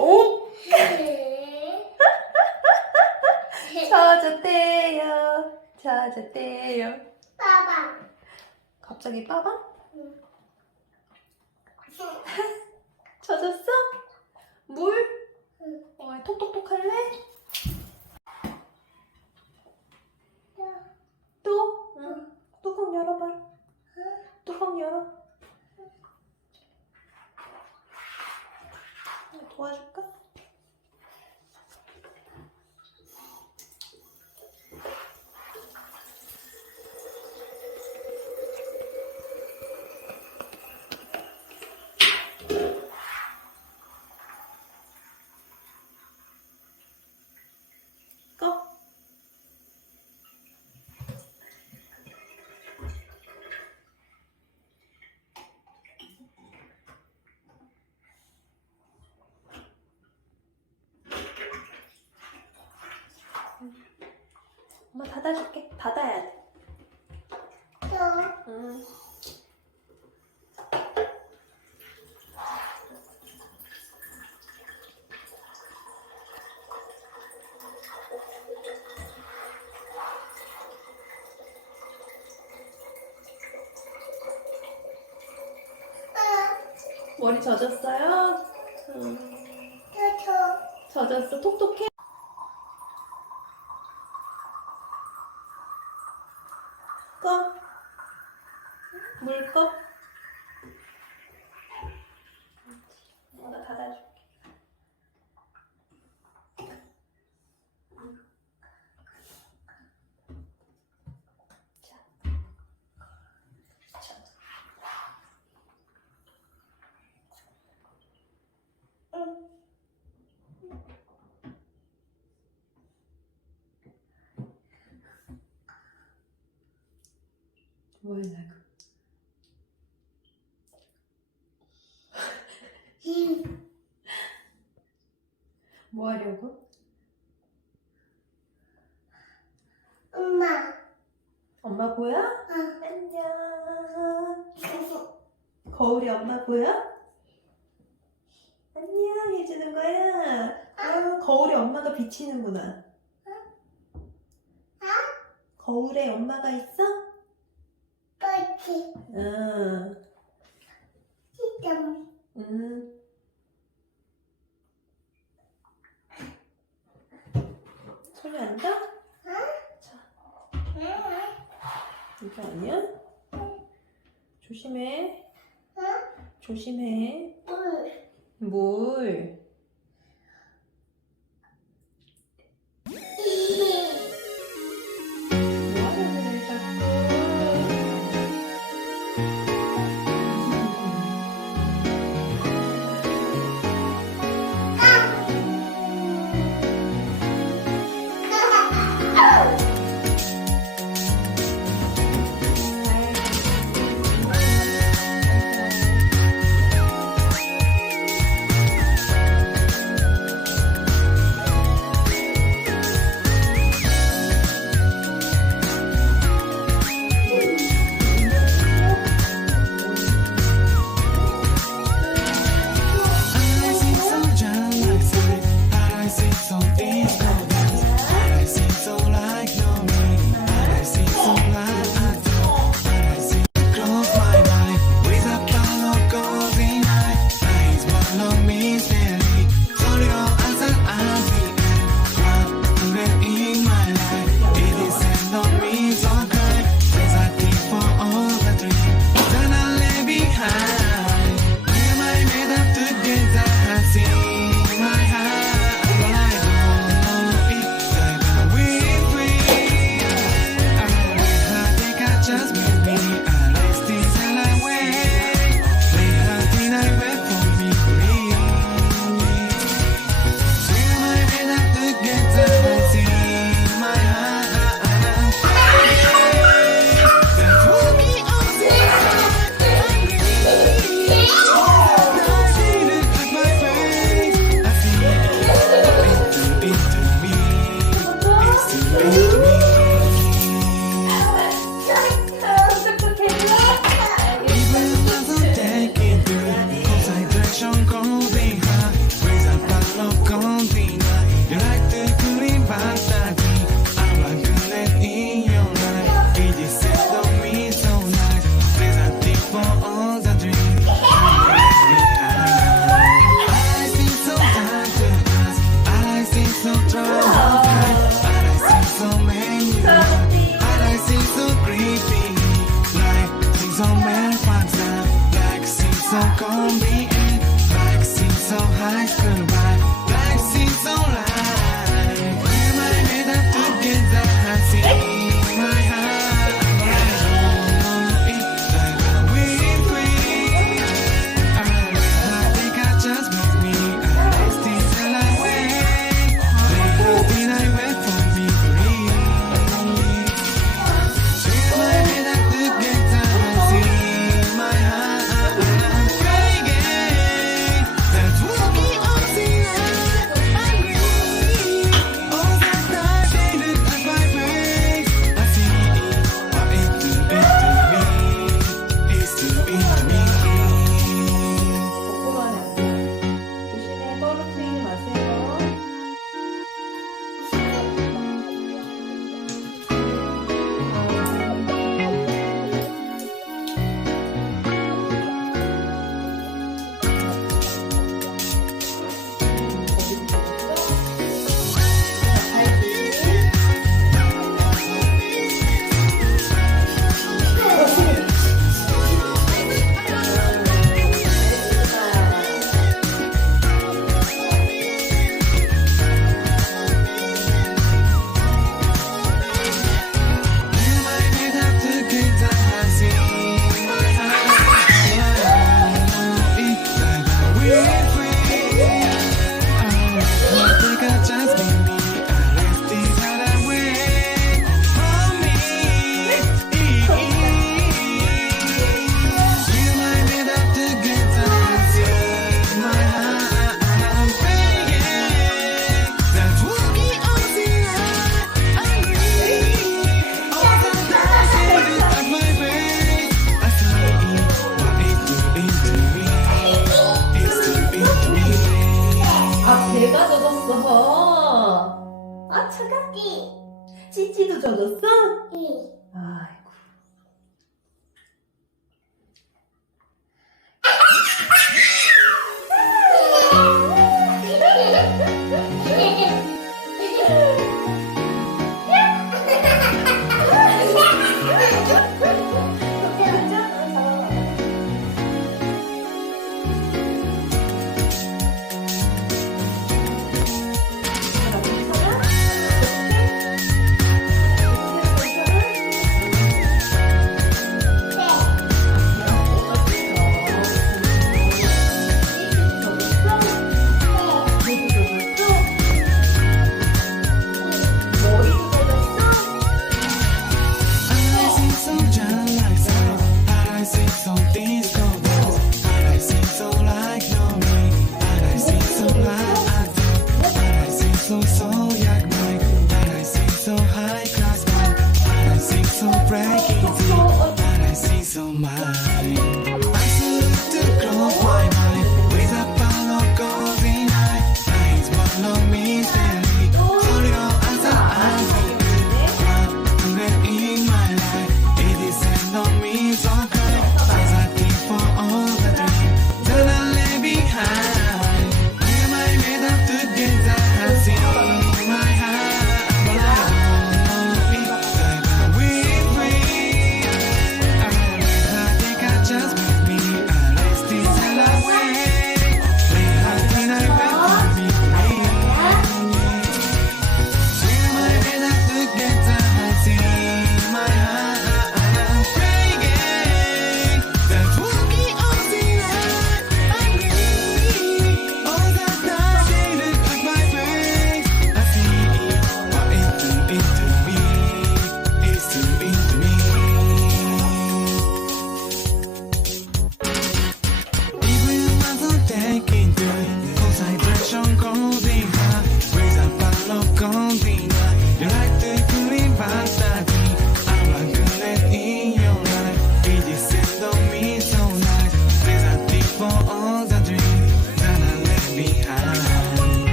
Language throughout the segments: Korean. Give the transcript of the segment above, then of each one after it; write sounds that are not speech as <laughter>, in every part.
오! 젖었대요. 젖었대요. 빠방. 갑자기 빠방? 젖었어? <laughs> 물? 어, 톡톡톡 할래? 또? 응. 뚜껑 열어봐. 뚜껑 열어. 도와줄까? 꺼. 엄마 닫아줄게. 닫아야 돼. 또. 응. 머리 젖었어요? 응. 또. 젖었어. 톡톡해? 꺼. 물 꺼. 엄마가 닫아줄 뭐하려고? 응. 뭐 하려고? 엄마. 엄마 보여? 응. 안녕. 거울이 엄마 보여? 안녕 해주는 거야. 아, 거울에 엄마가 비치는구나. 거울에 엄마가 있어? 응. 음. 손이 안? 자, 이거 아니야? 조심해. 조심해. 물. me in. So high, couldn't CG도 젖었어? 응. 아,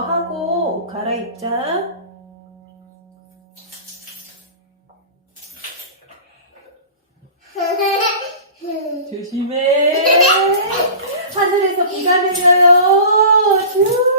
하고 옷 갈아입자. <laughs> 조심해. 하늘에서 비가 내려요. 쭉.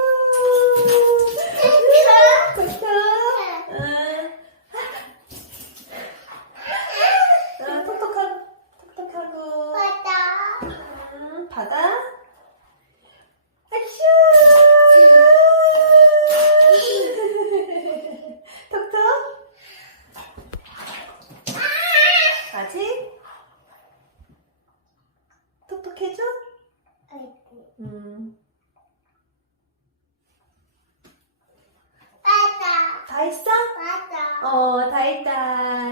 어, 다 했다.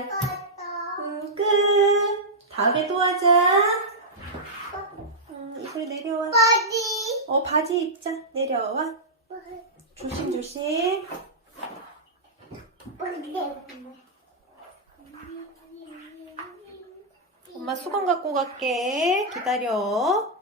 바다. 음, 끝. 다음에 또 하자. 음, 이슬 내려와. 바지. 어, 바지 입자. 내려와. 조심조심. 엄마 수건 갖고 갈게. 기다려.